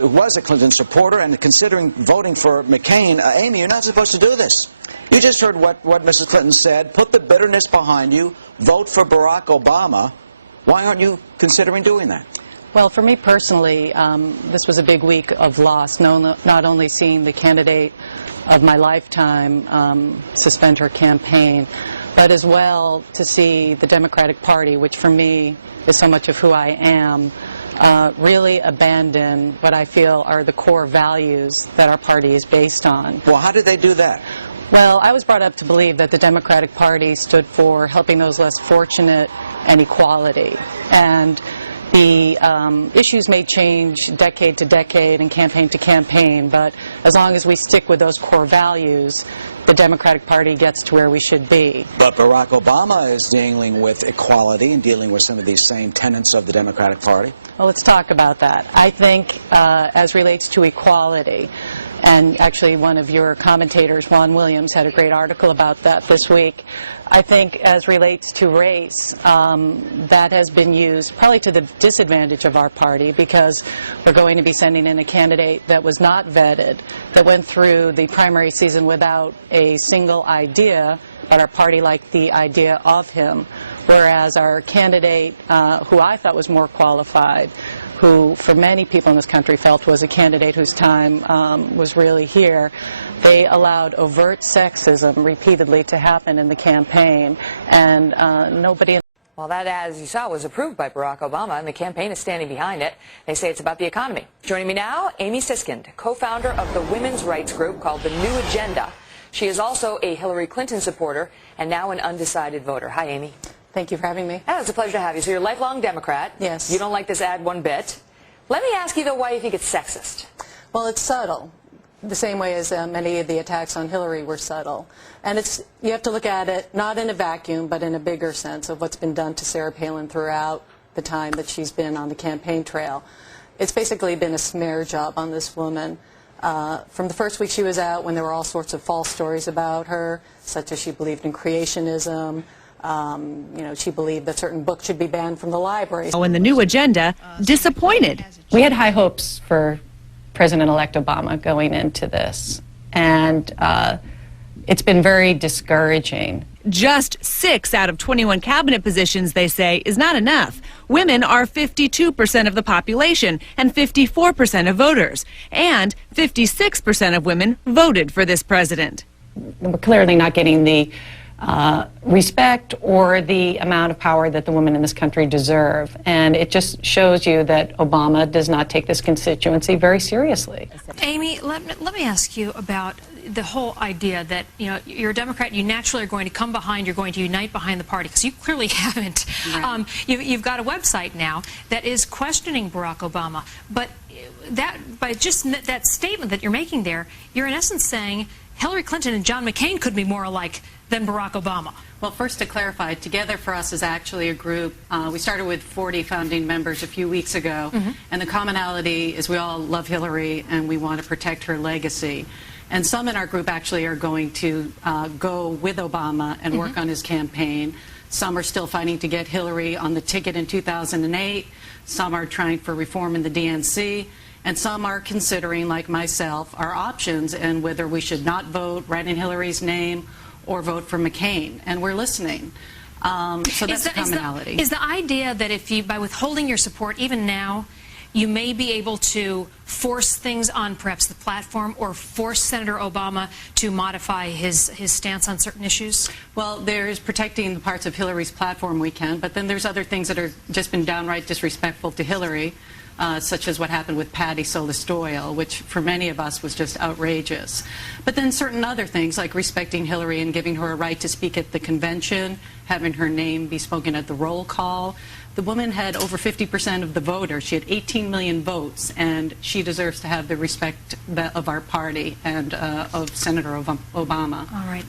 was a Clinton supporter and considering voting for McCain. Amy, you're not supposed to do this. You just heard what Mrs. Clinton said. Put the bitterness behind you. Vote for Barack Obama. Why aren't you considering doing that? Well, for me personally, this was a big week of loss, not only seeing the candidate of my lifetime suspend her campaign, but as well to see the Democratic Party, which for me is so much of who I am, really abandon what I feel are the core values that our party is based on. Well, how did they do that? Well, I was brought up to believe that the Democratic Party stood for helping those less fortunate and equality. And the issues may change decade to decade and campaign to campaign, but as long as we stick with those core values, the Democratic Party gets to where we should be. But Barack Obama is dealing with equality and dealing with some of these same tenets of the Democratic Party. Well, let's talk about that. I think as relates to equality, and actually one of your commentators, Juan Williams, had a great article about that this week. I think as relates to race, that has been used probably to the disadvantage of our party, because we're going to be sending in a candidate that was not vetted, that went through the primary season without a single idea, but our party liked the idea of him, whereas our candidate, who I thought was more qualified, who for many people in this country felt was a candidate whose time was really here, they allowed overt sexism repeatedly to happen in the campaign, and nobody... Well, that, as you saw, was approved by Barack Obama, and the campaign is standing behind it. They say it's about the economy. Joining me now, Amy Siskind, co-founder of the women's rights group called The New Agenda. She is also a Hillary Clinton supporter and now an undecided voter. Hi, Amy. Thank you for having me. Yeah, it's a pleasure to have you. So you're a lifelong Democrat. Yes. You don't like this ad one bit. Let me ask you, though, why you think it's sexist. Well, it's subtle, the same way as many of the attacks on Hillary were subtle. And you have to look at it not in a vacuum, but in a bigger sense of what's been done to Sarah Palin throughout the time that she's been on the campaign trail. It's basically been a smear job on this woman. From the first week she was out, when there were all sorts of false stories about her, such as she believed in creationism, she believed that certain books should be banned from the library. Oh, and the New Agenda disappointed. We had high hopes for President-elect Obama going into this, and it's been very discouraging. Just 6 out of 21 cabinet positions, they say, is not enough. Women are 52% of the population and 54% of voters. And 56% of women voted for this president. We're clearly not getting the respect or the amount of power that the women in this country deserve. And it just shows you that Obama does not take this constituency very seriously. Amy, let me ask you about the whole idea that, you're a Democrat, you naturally are going to come behind, you're going to unite behind the party, because you clearly haven't. Right. You've got a website now that is questioning Barack Obama, but by just that statement that you're making there, you're in essence saying Hillary Clinton and John McCain could be more alike than Barack Obama. Well, first to clarify, Together for Us is actually a group. We started with 40 founding members a few weeks ago, and the commonality is we all love Hillary and we want to protect her legacy. And some in our group actually are going to go with Obama and work on his campaign. Some are still fighting to get Hillary on the ticket in 2008. Some are trying for reform in the DNC. And some are considering, like myself, our options and whether we should not vote, write in Hillary's name, or vote for McCain. And we're listening. So that's the commonality. Is the idea that if you, by withholding your support, even now, you may be able to force things on perhaps the platform or force Senator Obama to modify his stance on certain issues? Well, there's protecting the parts of Hillary's platform we can, but then there's other things that are just been downright disrespectful to Hillary, such as what happened with Patty Solis Doyle, which for many of us was just outrageous. But then certain other things like respecting Hillary and giving her a right to speak at the convention, having her name be spoken at the roll call. The woman had over 50% of the voters. She had 18 million votes, and she deserves to have the respect of our party and of Senator Obama. All right.